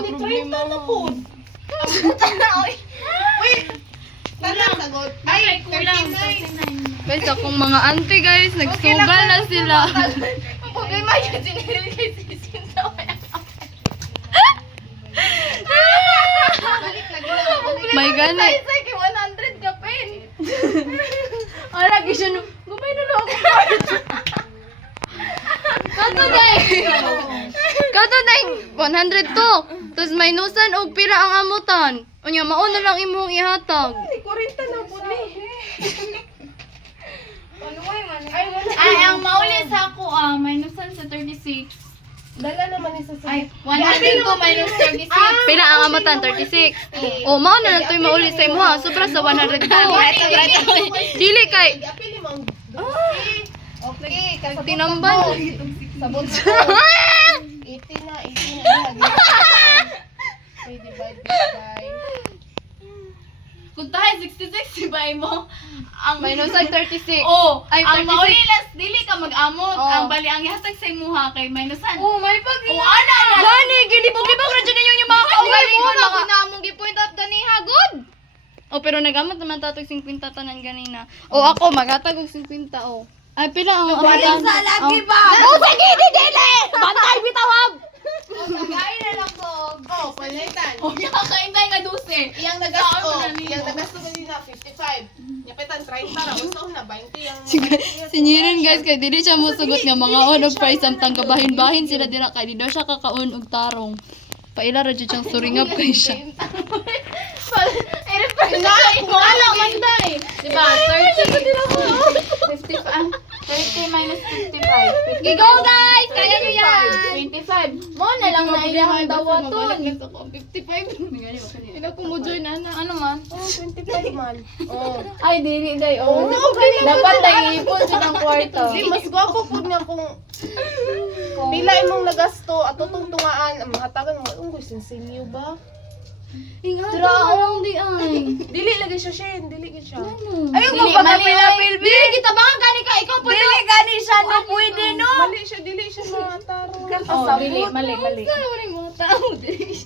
problema mo. Wait. Tanang sagot. Ay, kulang. 39. Guys, akong mga auntie guys, nagsugal na sila. Ang problema yun, sinilil kay Sisin sa wala. May gani. Say kay 100 ka pen. Ara, gisyon. Gumay na lang ako. Kato day 100 to. Tapos may nusan og pila ang amutan. Unya mauna lang imong ihatag. Ay, 40 na po ni. Ay, ang mauli sa ako may nusan sa 36. Dala naman isa sa... Ay, 100 to minus 36. Pila ang amutan 36. Oh, mao na lang toy mauli sa imo ha. Sobra sa 100 to. Dili kay Apili mo. Okay, tinambal. sabon sa 18 na. Okay, divide by... Kung tayo 66, diba mo? Ang Minus ay 36. Oh, Ay, ang 36. maulilas, dili ka mag-amot. Oh. Ang bali ang ihatag sa imuha kay minusan. Oh, may pag. Oh, ana na. Gani, gilibog-libog ra dyan ninyo yung mga kaugay mo. Ako na among gi-point out ganiha, good. Oh, pero nagamot naman tatog 50 tanan ganina. Oh, ako maghatag og 50 oh. Ay, pila ang amutan. lagi ba? Oh, sige, dili. Bantay bitawag. Kakain na lang ko. Oh, palitan. Oh, yakaintay nga 12. Iyang nagasto, Saan na iyang nimo? nagasto kanina 55. Nyapitan 30 ra, usaw na 20 ang Sinyirin guys kay dili siya musugot nga mga on og price samtang kabahin-bahin sila dira kay di daw siya kakaon og tarong. Paila ra jud siyang suringap kay siya. Wala man day. Diba? 30. 30 minus 55. Go guys, kaya niyo yan. 25. Mo na lang na ilang dawaton. 55. Ina ko mo join ana. Ano man? Oh, 25 man. Oh. Ay, dili day. Oh, okay lang. dapat day ipon sa ng kwarto. Di mas gwapo pud niya kung pila imong nagasto at tuntungaan ang hatagan mo unggoy sinsinyo ba? Ingatan lang di ay. Dili lagi siya Shen, dili gid siya. Ayaw Dili, mali, oy. Dili kita bang gani ka ikaw po. Dili gani siya no pwede no. Dili siya mataro. Oh, dili, mali. Wala mo tao dili.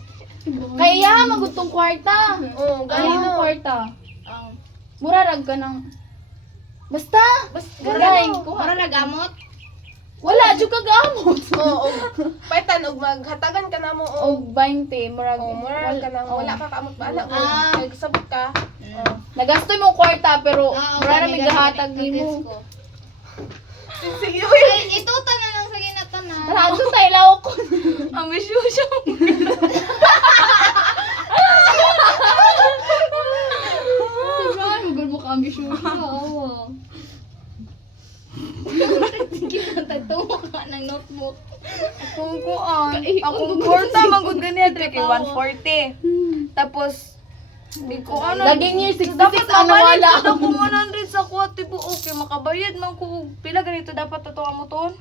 Kaya magutong kwarta. Oh, gani Ano no. kwarta? Murarag ka ng... Basta! Garay ko. Para nagamot. Wala, jud ka gamot. Oo, paitan og maghatagan ka namo O og 20, murag. moral ka nang wala ka kamot bala og nagsabot ka. Nagastoy mo kwarta, pero Ah, mura na may gahatag nimo. Sinsinyo. Ito na lang sa ginatanan. Tara, ato tayo lawak ko. Ambisyoso. Siguro, magulbo ka ambisyoso. Awa. Tagtawa ka ng notebook. Kung kuan, Kay- akong kwarta magud ganyan dre kay 140. Tapos di ko ano. Laging year 66 dapat ano mabalit wala. ako 100 sa kwati po. Okay, makabayad man ko og pila ganito dapat ato ang moton.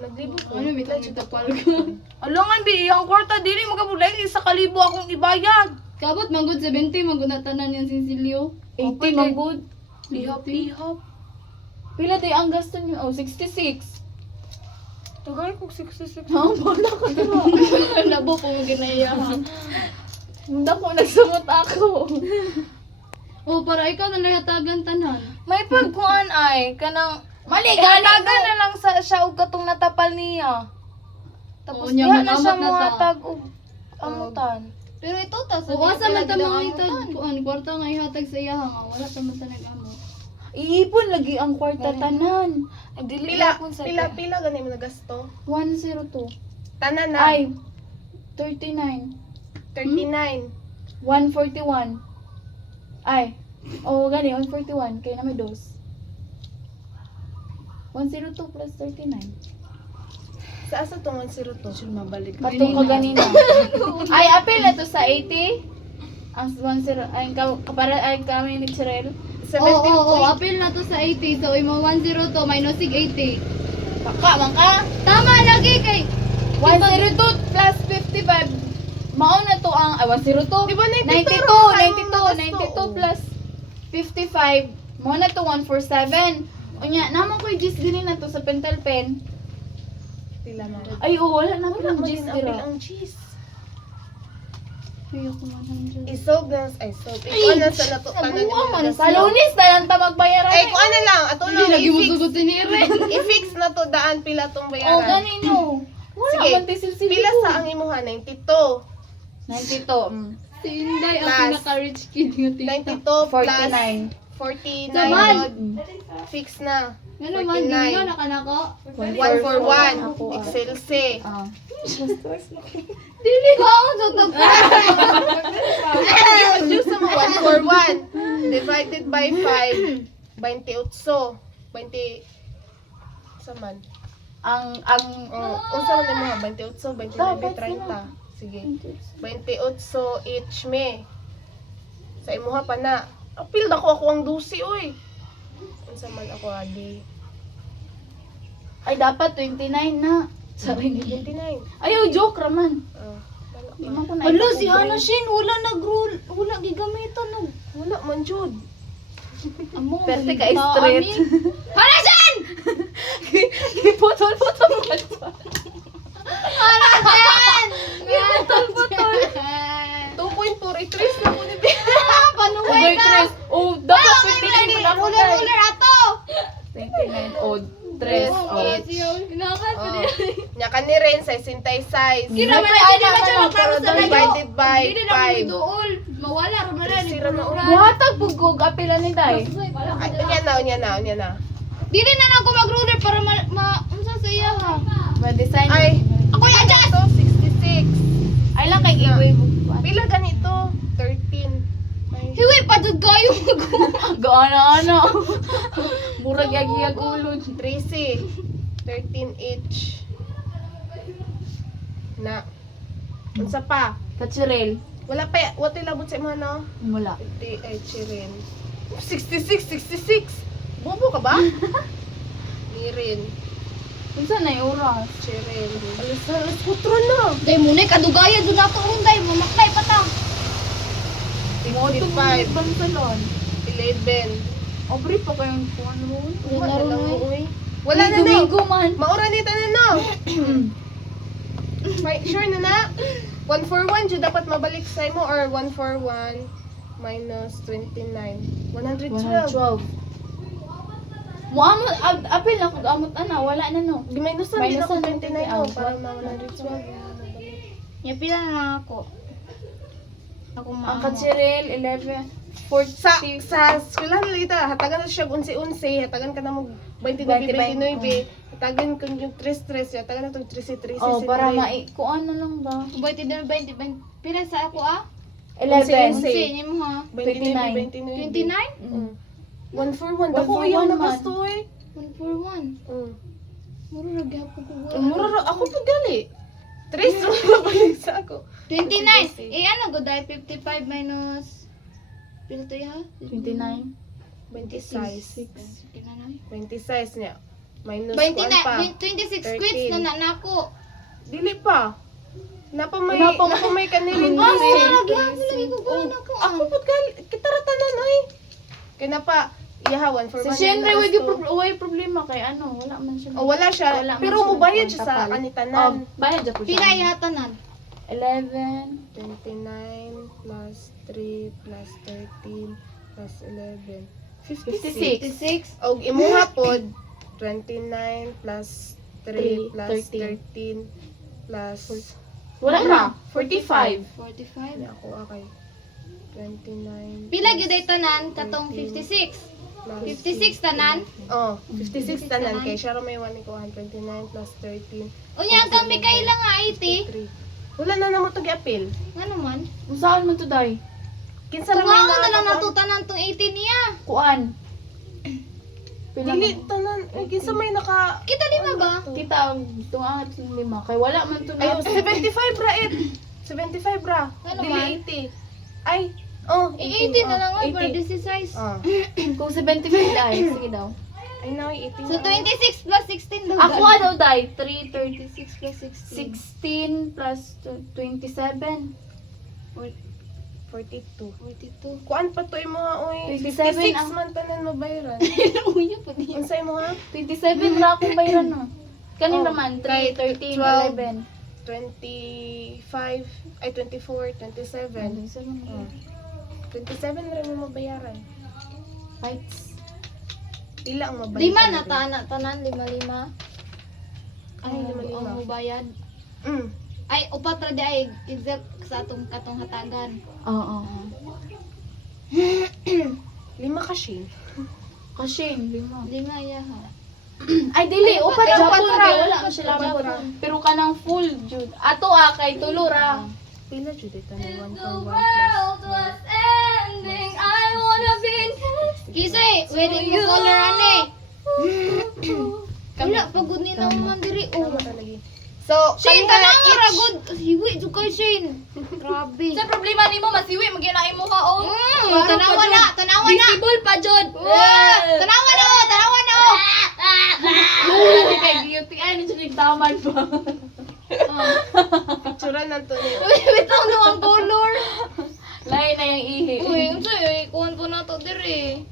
Naglibo ko. Ano, may tapal ka. Alangan bi iyang kwarta dili magabulay isa kalibo akong ibayad. Kabot, manggod 70, manggod na tanan yung sinsilyo. 80 man good. Ihap. Pila tayo ang gasto niyo? Oh, 66. Tagay kog 66. Ha, wala ka dira. Labo po mo ginaya ha. Hindi ko nagsumot ako. Oh, para ikaw na lahatagan tanan. May pagkuan ay kanang Mali, Ganaga galing na lang sa siya og katong natapal niya. Tapos Oo, niya, diha na siya mag-amot na ta. muhatag og amutan. Pero ito ta sa Uwasa man ta mga itag. Kuan, kwarta nga ihatag sa iya nga. Wala ta man ta nag-amo. Iipon lagi ang kwarta tanan. Dili pila kun sa pila gani mo nagasto. 102. Tanan na Ay, 39. 39. 141. Ay, oh gani, 141. Kaya na may dos. 102 plus 39. Sa asa tong 102? Sure mabalik. Katong ka ganina. Ay, apel na to sa 80. Ang 10, ay, para ay kami ni Chirel. 17 Oo, appeal na to sa 80. So, imo 102 minus 80. Baka, man ka. Tama lagi kay 102 plus 55. Mao na to ang, 102. Di ba 92 plus 55. Mao na to 147. Unya, naman ko yung gis ganin na to sa pentel pen. Pila man. Ay, wala na Wala ko man gis din dira. ang cheese. Ayoko 100. Isog na, ay, so, ikaw na sa nato, tanan nabuwa man, gasto. Sa Lunes na lang ta magbayaran. Ay, kung ano lang, ato Hindi lang, lagi mo i-fix, sugutin ni Ren. i-fix na to, daan pila tong Oh, bayaran. ganino. Wala Sige, man tisil-sil. pila sa ang imuha, 92. 92. Si Inday ang Plus. pinaka-rich kid nga tita. 92 plus 49. 49 Saman. yun. Fix na. Nga naman, 49. hindi nyo nakanako. 1 for 1. Ako, Excel C. Ah. Dili ko ako sa tapa. Use mo 1 for 1. Divided by 5. 28. 20. Saman. Ang Unsa man mo 28, 29, 30. Sige. 28 each me. Sa imuha pa na. Apil na ko ako ang dusi oy. Unsa man ako adi. ay dapat 29 na. Sorry. 29. Ayaw, joke raman. Ima ko na. Hala, si Hana Shin, wala nag-roll. Wala gigamitan. No. Wala man jud. Amo, Pwerte ka straight. Hana Shin! Putol-putol mo. Hana Shin! Putol-putol. 2.4 na ko ni Panuway na. Oh, dapat 59 na ako. Ruler ato. 29. Oh, 3. Tres. Oh. Inakat Oh. Nya ka ni rin sa 66. Kira man Ay, hindi ano, man siya ano, magkaroon sa pero layo. divided by Hindi na 5. dool. Mawala ro man rin. Sira na ulo. Buhatag bugog apila ni Day. Ay, nya na. Dili na ako mag-ruler para unsa sa iya ha. Ma-design. Ay, Ako yung adjust. ito 66. Ay lang kay giveaway mo. Pila ganito? 13. Ay, Hiwi pa dud kayo mag. Gaano-ano. Murag yagi-yag ulod. 13 each. Na. Unsa pa? Kachirel. Wala pa, what ilabot sa imo no? Mula. 50 ay chirin. 66. Bobo ka ba? Ni rin. Unsa na yung oras? Chirin. Alas kutro na. Day mo na kadugayan dun ato unday mo maklay pa ta. 55. Bantalon. 11. Obre pa kayong kuwan mo. Wala na lang uy. Wala na no. Domingo man. Maura nito na no. May sure na. 1 for 1 jud dapat mabalik sa imo or 1 for 1 minus 29. 112. 112. Muamot apil na kog amot ana wala na no. Di minusan din ako Minusan 29 no, 29, para ma 112. Ya pila na ako. Ako Ang kachirel 11 40 Sa eskwelahan nila hatagan na siya 11 hatagan ka na mo 29 hatagan ko yung 3 hatagan na tong 3 Oh, para kuan na lang ba? 20 pila sa ako ah. 11. Unse. Sige mo ha. 29. 29? 1 for 1 One for dako yung one nagasto eh. 1 for 1. Muro ra gyapon ko. Mura ako pud gali. 3 ra balik sa ako. 29. Eh ano go dai 55 minus pila to ya? 29. 26. Pila na? 26 niya. Minus 29, kuan pa. 26 quits na nako. Dili pa. Napa may kanilin Ah, kasi. wala lagi ko kuan ako. Ako pud gali kita ra tanan oy. Kay napa iyaha 1 for 1. Sa Shenry way problema kay ano, wala man siya. Oh, wala siya. Wala man Pero siya mubayad siya sa tapal. kanitanan. Oh, bayad siya po Pila siya. ihatanan? 11. 29 plus 3 plus 13 plus 11. 56. 56. Og imuha pod 29 plus 3 plus 13. 13 plus Wala na. 45. 45. Ako okay. 29. Pila gyud ay tanan katong 56. 56 tanan. Oh, 56 tanan kay siya ra may 1 ko 29 plus 13. Unya hanggang may kaila nga 80. 3. Wala na namo to gi-appeal. Ngano man? Saan man to day? Kinsa ra may Tungaon na lang natutanan tong 80 niya. Kuan. Pila Dili mo? tanan. Kinsa may naka Kita lima ba? Tita, tungangat ng 5. Kay wala man to Ay, na. 75 ra it. 75 ra. Ano Dili man? 80. Ay, oh, 80 na lang ay 80. para this is size. Oh. Kung 75 day, sige daw. Ay, now 80. So 26 plus 16 daw. Ako ano day? 3, 36 plus 16. 16 plus 27. 42. 42. Kuan pa to imo ha, oy. 57 56 ang- man tanan mabayaran. Uya pa niya. Unsa imo ha? 27 ra akong bayaran no. Kanin Oh, naman, kay 3, 13, 12. 11. 25, ay 24, 27. 27 na rin mo mabayaran. Fights. Pila ang mabayaran? Lima na tanan, lima. Ay, lima. Ang mubayad. Mm. Ay, upat ra di ay exact sa atong katong hatagan. Oo. Lima kasi. Kasi, lima. Lima ya ha. Ay, dili. Upat Ay, Japon upat ra. ra. Wala ka sila Japon Japon. ra. Pero kanang full, Jud. Ato kay tulo ra. Pila jud ito na 1.1 plus. Kisay, wedding mo color ane. Wala pagod ni naman diri. Oh. Tama ta lagi. So, Shane, kaniha tanang each- ra good. Hiwi jud kay Shane. Grabe. Sa problema nimo masiwi maginaay mo ka oh. Tanawa na. Visible pa jud. Tanawa na. Lagi kay guilty ay ni jud taman pa. picturean na to niya. Uy, bitaw no ang color. Lain na yung ihi. Uy, unsay kuan po na to diri.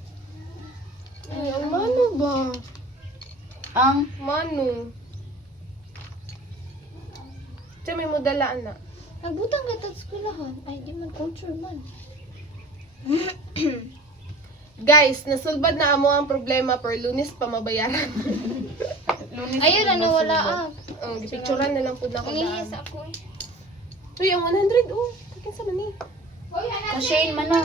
Ay, ang mano ba? Ang Mano. Siya may modalaan na. Nagbutang ka ta eskwelahan. Ay, di man culture man. Guys, nasulbad na amo ang problema per Lunes pa mabayaran. Ayun na nawala ah. Ang gipicturean na lang pud na ko Ang daan. ihis ako eh. Uy, ang 100 oh. Takin sa mani. Shane man na.